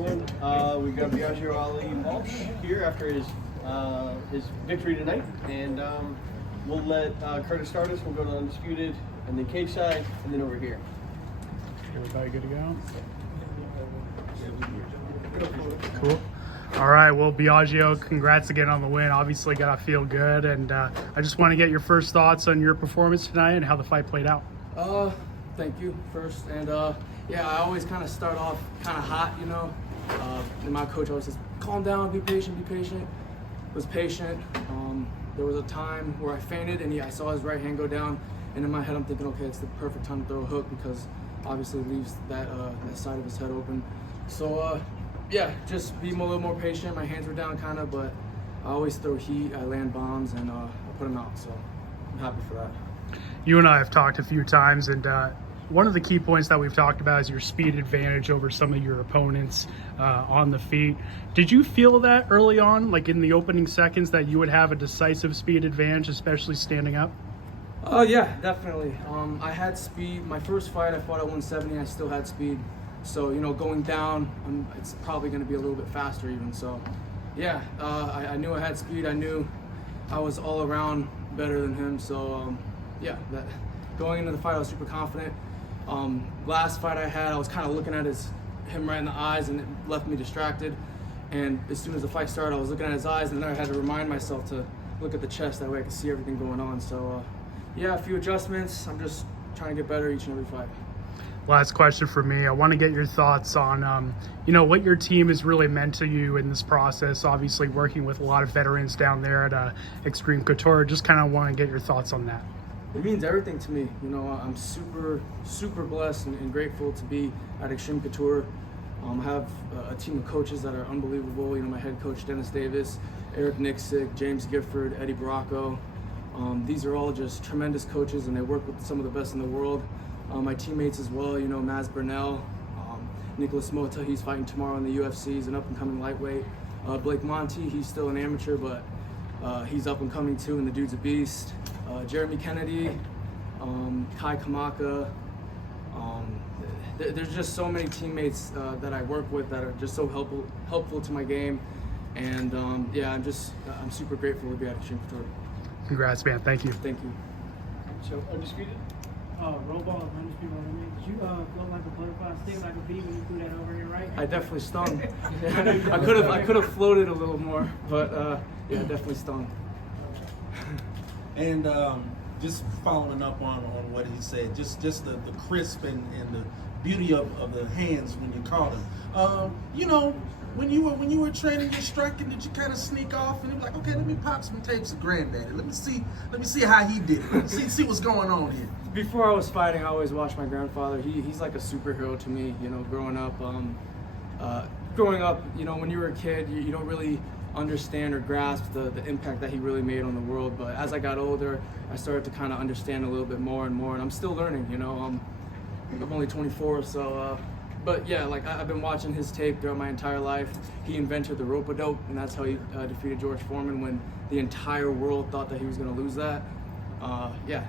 everyone. We got Biaggio Ali-Walsh here after his victory tonight, and we'll let Curtis start us. We'll go to Undisputed, and then cage side, and then over here. Everybody good to go? Cool. All right, well, Biaggio, congrats again on the win. Obviously got to feel good, and I just want to get your first thoughts on your performance tonight and how the fight played out. Thank you first, and yeah, I always kind of start off kind of hot, you know. And my coach always says, calm down, be patient, be patient. Was patient. There was a time where I fainted, and I saw his right hand go down, and in my head I'm thinking, okay, it's the perfect time to throw a hook because obviously it leaves that side of his head open. So yeah, just be a little more patient. My hands were down kind of, but I always throw heat, I land bombs, and I put them out, so I'm happy for that. You and I have talked a few times, and one of the key points that we've talked about is your speed advantage over some of your opponents on the feet. Did you feel that early on, like in the opening seconds, that you would have a decisive speed advantage, especially standing up? Yeah, definitely. I had speed. My first fight, I fought at 170. I still had speed. So, you know, going down, it's probably going to be a little bit faster even. So, yeah, I knew I had speed. I knew I was all around better than him. So, yeah, going into the fight, I was super confident. Last fight I had, I was kind of looking at him right in the eyes, and it left me distracted. And as soon as the fight started, I was looking at his eyes, and then I had to remind myself to look at the chest. That way I could see everything going on. So, yeah, a few adjustments. I'm just trying to get better each and every fight. Last question for me. I want to get your thoughts on, you know, what your team has really meant to you in this process. Obviously, working with a lot of veterans down there at Extreme Couture. Just kind of want to get your thoughts on that. It means everything to me. You know, I'm super, super blessed and grateful to be at Extreme Couture. I have a team of coaches that are unbelievable. You know, my head coach, Dennis Davis, Eric Nixick, James Gifford, Eddie Baracco. These are all just tremendous coaches, and they work with some of the best in the world. My teammates as well, you know, Maz Burnell, Nicholas Mota, he's fighting tomorrow in the UFC. He's an up-and-coming lightweight. Blake Monty, he's still an amateur, but he's up-and-coming too, and the dude's a beast. Jeremy Kennedy, Kai Kamaka. There's just so many teammates that I work with that are just so helpful to my game, and yeah, I'm super grateful to be at Extreme Couture. Congrats, man. Thank you. Thank you. So, Undisputed? Roll ball, Undisputed. Did you float like a butterfly, stick like a bee when you threw that over here, right? I definitely stung. I could have floated a little more, but yeah, definitely stung. And just following up on what he said, just the crisp and the beauty of the hands when you caught him. You know, when you were training your striking, did you kind of sneak off and be like, okay, let me pop some tapes of Granddaddy. Let me see how he did it. See what's going on here. Before I was fighting, I always watched my grandfather. He's like a superhero to me. You know, growing up, you know, when you were a kid, you don't really understand or grasp the impact that he really made on the world. But as I got older, I started to kind of understand a little bit more and more, and I'm still learning, you know. I'm only 24, so but yeah, like I've been watching his tape throughout my entire life. He invented the rope-a-dope, and that's how he defeated George Foreman when the entire world thought that he was going to lose that. Yeah,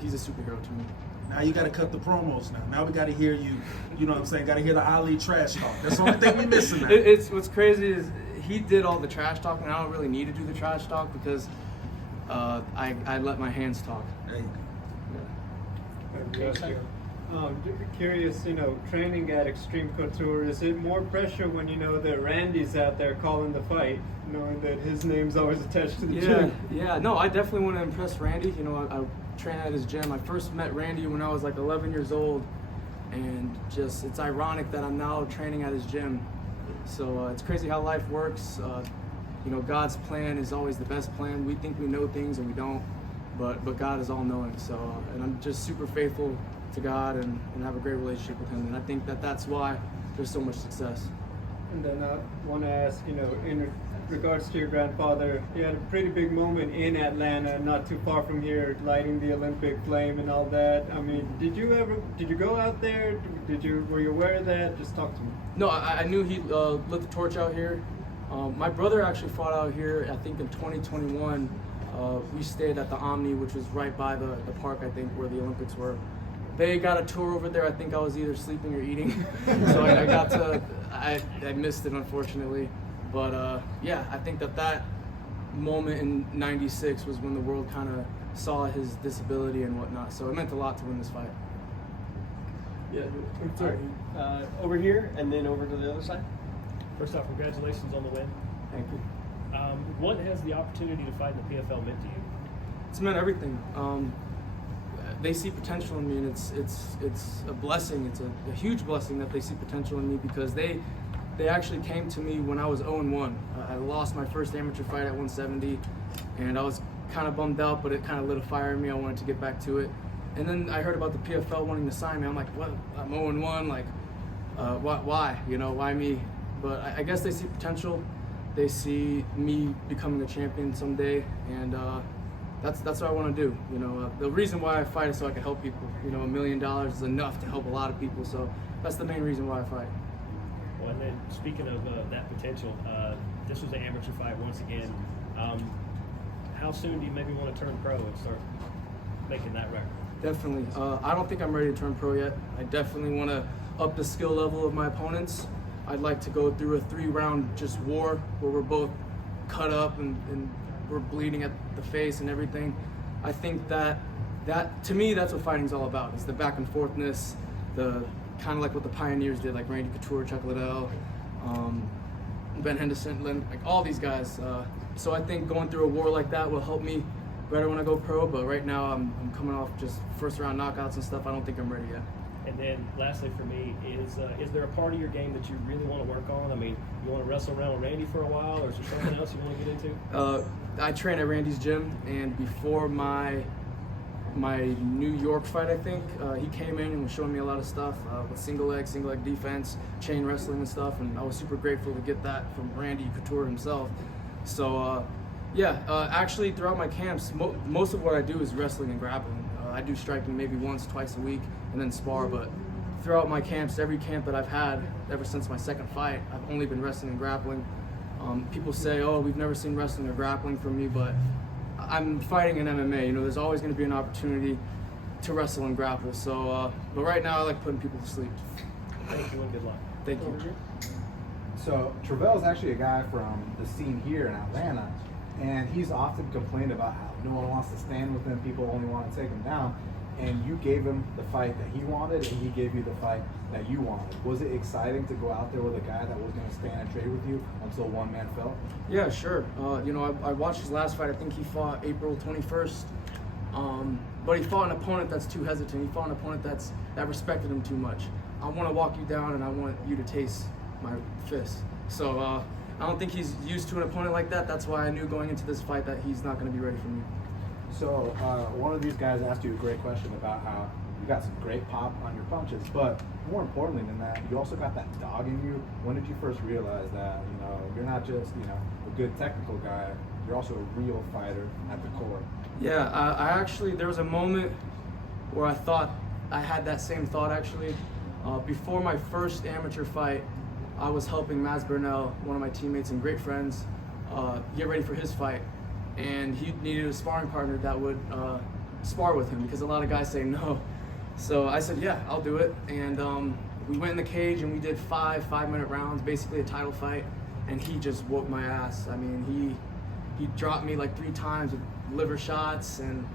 he's a superhero to me. Now you got to cut the promos now. Now we got to hear you, you know what I'm saying, got to hear the Ali trash talk. That's the only thing we're missing now. It's what's crazy is he did all the trash talk, and I don't really need to do the trash talk because I let my hands talk. There you go. Okay. Curious, you know, training at Extreme Couture, is it more pressure when you know that Randy's out there calling the fight, knowing that his name's always attached to the gym? Yeah, no, I definitely want to impress Randy. You know, I train at his gym. I first met Randy when I was like 11 years old, and just, it's ironic that I'm now training at his gym. So it's crazy how life works. You know, God's plan is always the best plan. We think we know things and we don't, but God is all-knowing. So, and I'm just super faithful to God and have a great relationship with him, and I think that's why there's so much success. And then I want to ask, you know, in regards to your grandfather, you had a pretty big moment in Atlanta, not too far from here, lighting the Olympic flame and all that. I mean, did you go out there? Were you aware of that? Just talk to me. No, I knew he lit the torch out here. My brother actually fought out here, I think in 2021. We stayed at the Omni, which was right by the park, I think, where the Olympics were. they got a tour over there. I think I was either sleeping or eating, so I missed it, unfortunately. But yeah, I think that moment in '96 was when the world kind of saw his disability and whatnot. So it meant a lot to win this fight. Yeah, sorry. Over here and then over to the other side. First off, congratulations on the win. Thank you. What has the opportunity to fight in the PFL meant to you? It's meant everything. They see potential in me, and it's a blessing. It's a huge blessing that they see potential in me, because they actually came to me when I was 0-1. I lost my first amateur fight at 170, and I was kind of bummed out, but it kind of lit a fire in me. I wanted to get back to it. And then I heard about the PFL wanting to sign me. I'm like, what? I'm 0-1. Like, why? You know, why me? But I guess they see potential. They see me becoming a champion someday, and that's what I want to do. You know, the reason why I fight is so I can help people. You know, $1 million is enough to help a lot of people. So that's the main reason why I fight. Well, and then speaking of that potential, this was an amateur fight once again. How soon do you maybe want to turn pro and start making that record? Definitely. I don't think I'm ready to turn pro yet. I definitely want to up the skill level of my opponents. I'd like to go through a 3-round just war where we're both cut up and we're bleeding at the face and everything. I think that to me, that's what fighting's all about. It's the back and forthness, the kind of like what the pioneers did, like Randy Couture, Chuck Liddell, Ben Henderson, like all these guys. So I think going through a war like that will help me better when I go pro. But right now, I'm coming off just first-round knockouts and stuff. I don't think I'm ready yet. And then lastly for me, is there a part of your game that you really want to work on? I mean, you want to wrestle around with Randy for a while, or is there something else you want to get into? I train at Randy's gym, and before my New York fight, I think, he came in and was showing me a lot of stuff with single leg defense, chain wrestling and stuff, and I was super grateful to get that from Randy Couture himself. So yeah, actually throughout my camps, most of what I do is wrestling and grappling. I do striking maybe once, twice a week, and then spar, but throughout my camps, every camp that I've had, ever since my second fight, I've only been wrestling and grappling. People say, oh, we've never seen wrestling or grappling from me, but I'm fighting in MMA. You know, there's always going to be an opportunity to wrestle and grapple. So, but right now, I like putting people to sleep. Thank you and good luck. Thank you. So Trevel's actually a guy from the scene here in Atlanta, and he's often complained about how no one wants to stand with him, people only want to take him down, and you gave him the fight that he wanted, and he gave you the fight that you wanted. Was it exciting to go out there with a guy that was going to stand and trade with you until one man fell? Yeah, sure. You know, I watched his last fight. I think he fought April 21st, but he fought an opponent that's too hesitant. He fought an opponent that respected him too much. I want to walk you down, and I want you to taste my fist. So I don't think he's used to an opponent like that. That's why I knew going into this fight that he's not going to be ready for me. So one of these guys asked you a great question about how you got some great pop on your punches, but more importantly than that, you also got that dog in you. When did you first realize that, you know, you're not just, you know, a good technical guy, you're also a real fighter at the core? Yeah, I actually, there was a moment where I thought I had that same thought actually. Before my first amateur fight, I was helping Maz Burnell, one of my teammates and great friends, get ready for his fight. And he needed a sparring partner that would spar with him, because a lot of guys say no. So I said, yeah, I'll do it. And we went in the cage and we did 5-minute rounds, basically a title fight. And he just whooped my ass. I mean, he dropped me like 3 times with liver shots. And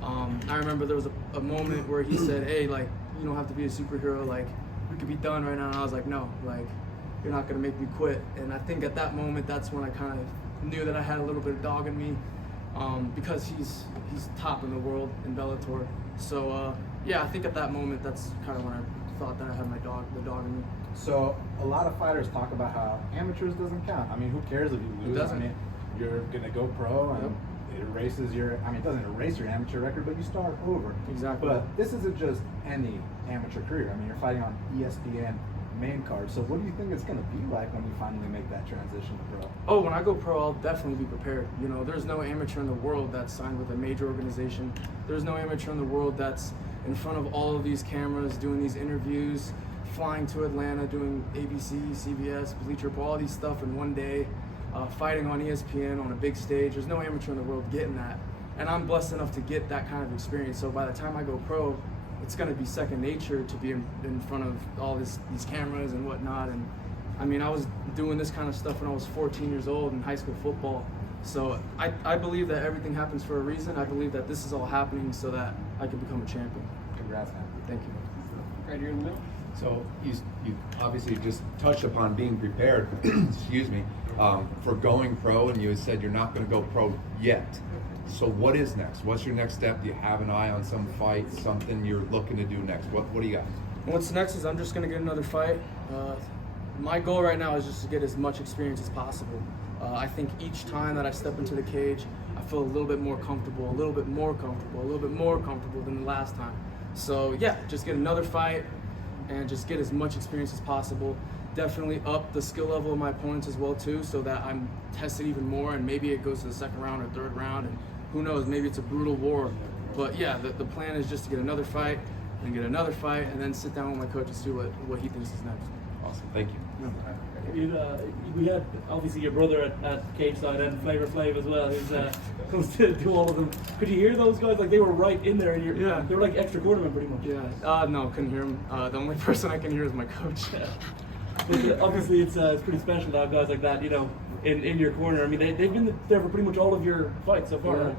I remember there was a moment where he said, hey, like, you don't have to be a superhero. Like, we could be done right now. And I was like, no, like, you're not gonna make me quit. And I think at that moment, that's when I kind of knew that I had a little bit of dog in me, because he's top in the world in Bellator. So yeah, I think at that moment, that's kind of when I thought that I had the dog in me. So a lot of fighters talk about how amateurs doesn't count. I mean, who cares if you lose? It doesn't. I mean, you're gonna go pro, and it erases your, I mean, it doesn't erase your amateur record, but you start over. Exactly. But this isn't just any amateur career. I mean, you're fighting on ESPN main card. So what do you think it's going to be like when you finally make that transition to pro? Oh, when I go pro, I'll definitely be prepared. You know, there's no amateur in the world that's signed with a major organization. There's no amateur in the world that's in front of all of these cameras, doing these interviews, flying to Atlanta, doing ABC, CBS, Bleacher Report, all these stuff in one day, fighting on ESPN on a big stage. There's no amateur in the world getting that. And I'm blessed enough to get that kind of experience. So by the time I go pro, it's gonna be second nature to be in front of all these cameras and whatnot. And I mean, I was doing this kind of stuff when I was 14 years old in high school football. So I believe that everything happens for a reason. I believe that this is all happening so that I can become a champion. Congrats, man. Thank you. Right here in the middle. So you obviously just touched upon being prepared, excuse me, for going pro, and you said you're not going to go pro yet. So what is next? What's your next step? Do you have an eye on some fight, something you're looking to do next? What do you got? What's next is I'm just gonna get another fight. My goal right now is just to get as much experience as possible. I think each time that I step into the cage, I feel a little bit more comfortable, a little bit more comfortable, a little bit more comfortable than the last time. So yeah, just get another fight and just get as much experience as possible. Definitely up the skill level of my opponents as well too, so that I'm tested even more, and maybe it goes to the second round or third round, and who knows, maybe it's a brutal war. But yeah, the plan is just to get another fight and get another fight, and then sit down with my coach and see what he thinks is next. Awesome, thank you. We had obviously your brother at cage side and Flavor Flav as well, who's close to all of them. Could you hear those guys? Like, they were right in there, and Yeah. they were like extra quartermen pretty much. Yeah, no, couldn't hear him. The only person I can hear is my coach. But obviously, it's pretty special to have guys like that, in your corner. I mean, they've been there for pretty much all of your fights so far. Yeah. Right?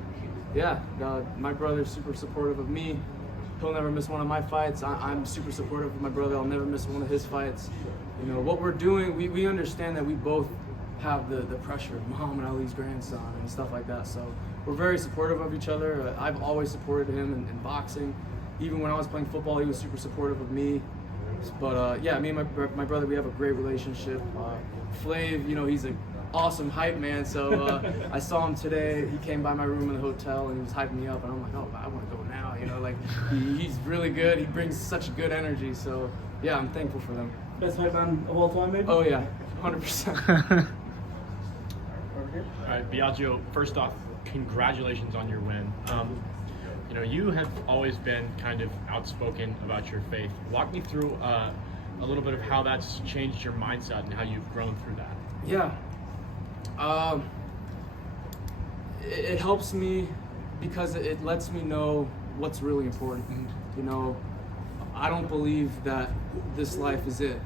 Yeah, my brother's super supportive of me. He'll never miss one of my fights. I'm super supportive of my brother. I'll never miss one of his fights. What we're doing, we understand that we both have the pressure of Muhammad Ali's grandson and stuff like that. So we're very supportive of each other. I've always supported him in boxing. Even when I was playing football, he was super supportive of me. But yeah, me and my brother, we have a great relationship. Flav, he's an awesome hype man. So I saw him today. He came by my room in the hotel and he was hyping me up, and I'm like, oh, I want to go now. He's really good. He brings such good energy. So yeah, I'm thankful for them. Best hype man of all time, maybe? Oh yeah, 100%. All right, Biaggio, first off, congratulations on your win. You have always been kind of outspoken about your faith. Walk me through a little bit of how that's changed your mindset and how you've grown through that. Yeah. It helps me because it lets me know what's really important. I don't believe that this life is it.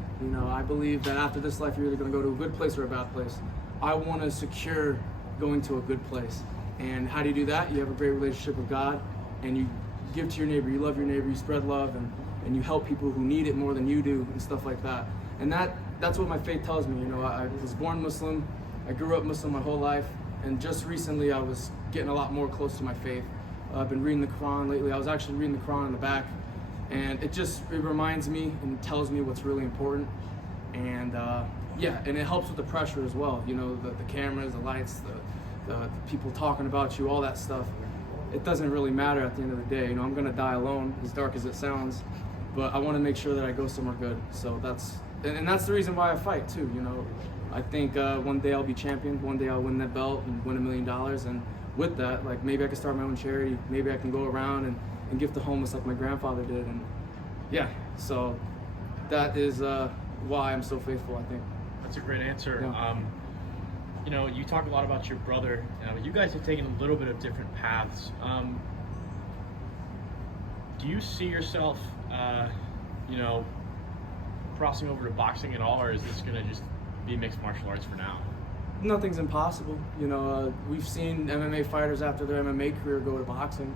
I believe that after this life, you're either going to go to a good place or a bad place. I want to secure going to a good place. And how do you do that? You have a great relationship with God, and you give to your neighbor, you love your neighbor, you spread love, and you help people who need it more than you do, and stuff like that. And that's what my faith tells me. I was born Muslim, I grew up Muslim my whole life, and just recently I was getting a lot more close to my faith. I've been reading the Quran lately. I was actually reading the Quran in the back, and it reminds me and tells me what's really important. And yeah, and it helps with the pressure as well. The cameras, the lights, the people talking about you, all that stuff. It doesn't really matter at the end of the day. I'm gonna die alone, as dark as it sounds, but I want to make sure that I go somewhere good. So that's the reason why I fight too. I think one day I'll be champion. One day I'll win that belt and win $1 million. And with that, maybe I can start my own charity. Maybe I can go around and give to homeless like my grandfather did. And yeah, so that is why I'm so faithful, I think. That's a great answer. Yeah. You talk a lot about your brother. You guys have taken a little bit of different paths. Do you see yourself, crossing over to boxing at all, or is this going to just be mixed martial arts for now? Nothing's impossible. We've seen MMA fighters after their MMA career go to boxing.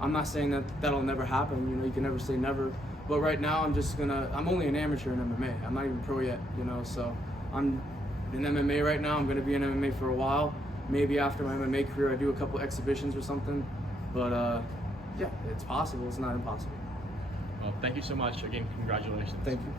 I'm not saying that that'll never happen. You can never say never. But right now, I'm only an amateur in MMA. I'm not even pro yet, so I'm in MMA right now. I'm gonna be in MMA for a while. Maybe after my MMA career, I do a couple exhibitions or something. But yeah, it's possible. It's not impossible. Well, thank you so much. Again, congratulations. Thank you.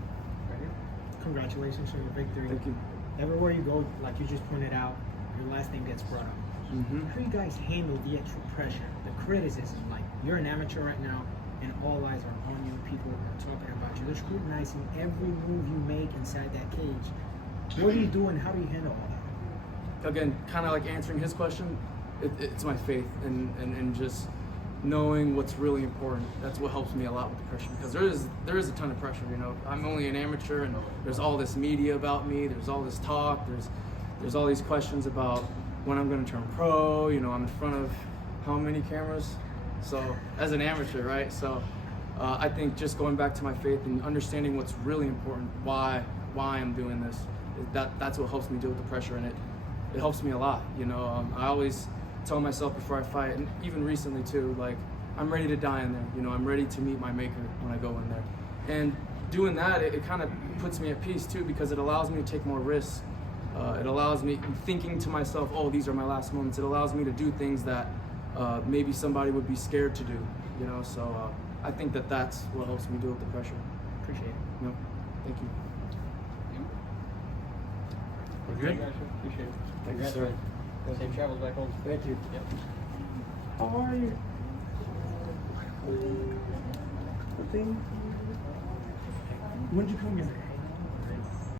Congratulations on your victory. Thank you. Everywhere you go, like you just pointed out, your last name gets brought up. Mm-hmm. How do you guys handle the extra pressure, the criticism? Like, you're an amateur right now, and all eyes are on you. People are talking about you. They're scrutinizing every move you make inside that cage. What do you do, and how do you handle all that? Again, kind of like answering his question, it's my faith and just knowing what's really important. That's what helps me a lot with the pressure, because there is a ton of pressure. I'm only an amateur, and there's all this media about me. There's all this talk. There's all these questions about when I'm going to turn pro. I'm in front of how many cameras? So as an amateur, right? So I think just going back to my faith and understanding what's really important, why I'm doing this, that's what helps me deal with the pressure, and it helps me a lot. You know, I always tell myself before I fight, and even recently too, like, I'm ready to die in there. You know, I'm ready to meet my maker when I go in there. And doing that, it kind of puts me at peace too, because it allows me to take more risks. It allows me, thinking to myself, oh, these are my last moments. It allows me to do things that maybe somebody would be scared to do. You know, so I think that's what helps me deal with the pressure. Appreciate it. No, thank you. We're good. Appreciate it. Thanks, sir. Safe travels back home. Thank you. Yep. How are you? When did you come here?